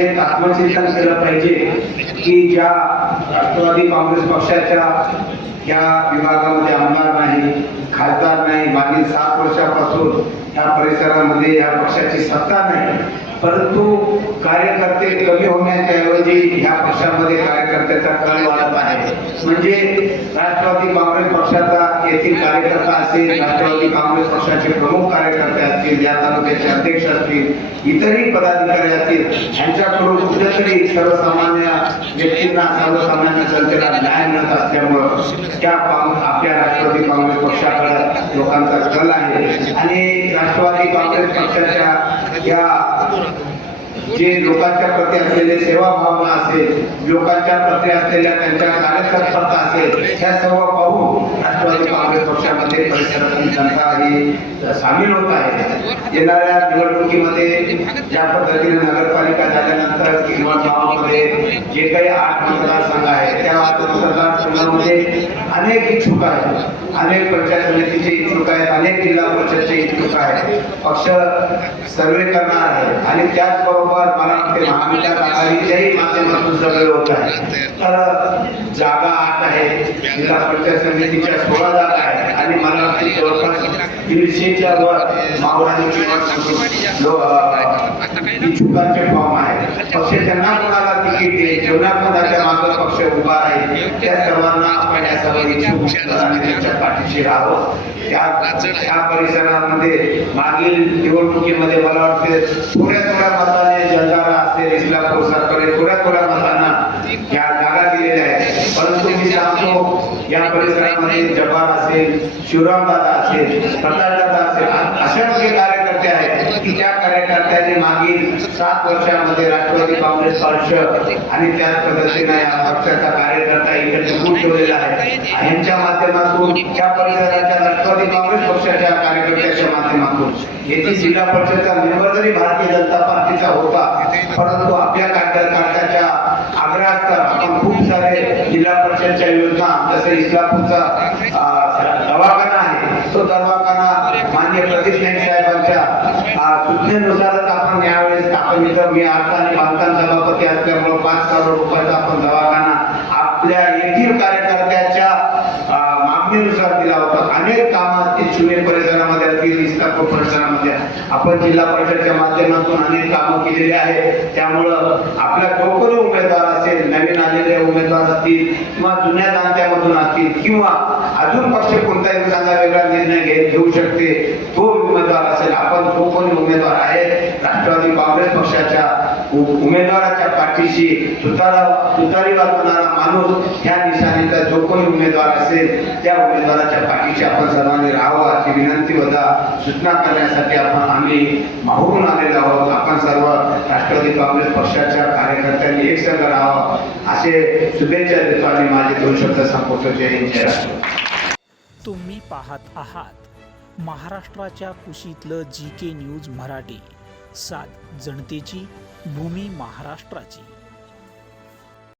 एक आत्मचिंतन केलं पाहिजे की ज्या राष्ट्रवादी काँग्रेस पक्षाच्या या विभागामध्ये आमदार नाही खासदार नाही मागील सात वर्षापासून या परिसरामध्ये या पक्षाची सत्ता नाही परंतु कार्यकर्ते कमी होण्याच्या ऐवजी ह्या पक्षामध्ये कार्यकर्त्याचा कल वाढत आहे. म्हणजे राष्ट्रवादी काँग्रेस पक्षाचा येथील कार्यकर्ता असेल राष्ट्रवादी काँग्रेस पक्षाचे प्रमुख कार्यकर्ते असतील अध्यक्ष असतील इतरही पदाधिकारी असतील यांच्याकडून कुठेतरी सर्वसामान्य व्यक्तींना सर्वसामान्य जनतेला न्याय मिळत असल्यामुळं त्या आपल्या राष्ट्रवादी काँग्रेस पक्षाकडे लोकांचा कल आहे. आणि राष्ट्रवादी काँग्रेस पक्षाच्या या जे लोकांच्या प्रती असलेले सेवा भावना असेल लोकांच्या प्रती असलेल्या त्यांच्या कार्यकर्ता असेल ह्या सर्व पाहून राष्ट्रवादी काँग्रेस पक्षामध्ये परिसरातील जनता ही सामील होत आहे. येणाऱ्या निवडणुकीमध्ये ज्या पद्धतीने नगरपालिका झाल्यानंतर किंवा गावामध्ये जे काही आठ मतदारसंघ आहेत त्या आठ मतदारसंघामध्ये अनेक इच्छुक आहेत. अनेक पंचायत समितीचे इच्छुक आहेत अनेक जिल्हा परिषदचे इच्छुक आहेत. पक्ष सर्वे करणार आहे. आणि त्याचबरोबर मला वाटते महाविकास आघाडीच्याही माध्यमातून सर्वे होत आहे तर जा जिल्हा पंचायत समितीच्या सोळा जागा आहेत आणि मला जवळपास दीडशेच्या वर मावळांनी इच्छुकांचे फॉर्म आहेत पक्ष त्यांना कोणाला तिकीट देईल जेवढ्या पदाच्या मागं पक्ष उभा आहे त्या सर्वांना आपण या सर्व इच्छुक आणि त्यांच्या पाठीशी राहावं. त्या परिसरामध्ये मागील निवडणुकीमध्ये मला वाटते थोड्या थोड्या मताने जंजारा असेल इस्लामपूर सरकारने थोड्या थोड्या मतांना या जागा दिलेल्या आहेत परंतु मी सांगतो परिसरामध्ये जब्बार असेल शिवराम दादा असेल प्रकाशदादा असेल अशा काही कार्यकर्ते आहेत की त्या कार्यकर्त्यांनी मागील सात वर्षामध्ये राष्ट्रवादी काँग्रेस पक्ष आणि त्याच पद्धतीने या पक्षाचा कार्यकर्ता इकडे टिकून ठेवलेला आहे. यांच्या माध्यमातून त्या परिसराच्या राष्ट्रवादी काँग्रेस पक्षाच्या कार्यकर्त्याच्या माध्यमातून येथे जिल्हा परिषदचा मेंबर जरी भारतीय जनता पार्टीचा होता परंतु आपल्या कार्यकर्त्याच्या आग्रहास्तर आपण खूप सारे जिल्हा परिषदच्या योजना जसं इस्लापूरचा दवाखाना आहे. तो दवाखाना मान्य प्रदीप नाईक साहेबांच्या सूचनेनुसारच आपण यावेळेस आपण इथं मी अर्थ आणि बांधकाम सभापती असल्यामुळे पाच करोड रुपयाचा आपण दवाखाना आपल्या येथील कार्यकर्त्याच्या मागणीनुसार दिला होता. अनेक कामं असतील शिवने परिसरामध्ये असतील इस्लापूर परिसरामध्ये. आपण जिल्हा परिषदच्या माध्यमातून अनेक कामं केलेली आहेत. त्यामुळं आपल्या जो कोणी उमेदवार असेल नवीन आलेले उमेदवार असतील किंवा जुन्या जाणत्यामधून असतील किंवा अजून पक्ष कोणताही एखादा वेगळा निर्णय घेऊ शकते तो उमेदवार असेल. आपण तो कोणी उमेदवार आहे? राष्ट्रवादी काँग्रेस पक्षाच्या उमेदवाराच्या पाठीशी तुतारा तुतारी वाजवणारा माणूस या निशाणीचा जो कोणी उमेदवार असेल त्या उमेदवाराच्या पाठीशी आपण सर्वांनी राहावं अशी विनंती वजा सूचना करण्यासाठी आपण आम्ही माहून आलेलो आहोत. आपण सर्व राष्ट्रवादी काँग्रेस पक्षाच्या कार्यकर्त्यांनी एकसंघ राहावं. असे शुभेच्छा देतो आणि माझे दोन शब्द संपवतो. जय जय तुम्ही पाहत आहात महाराष्ट्राच्या कुशीतलं जी के न्यूज मराठी. सात जनतेची भूमी महाराष्ट्राची.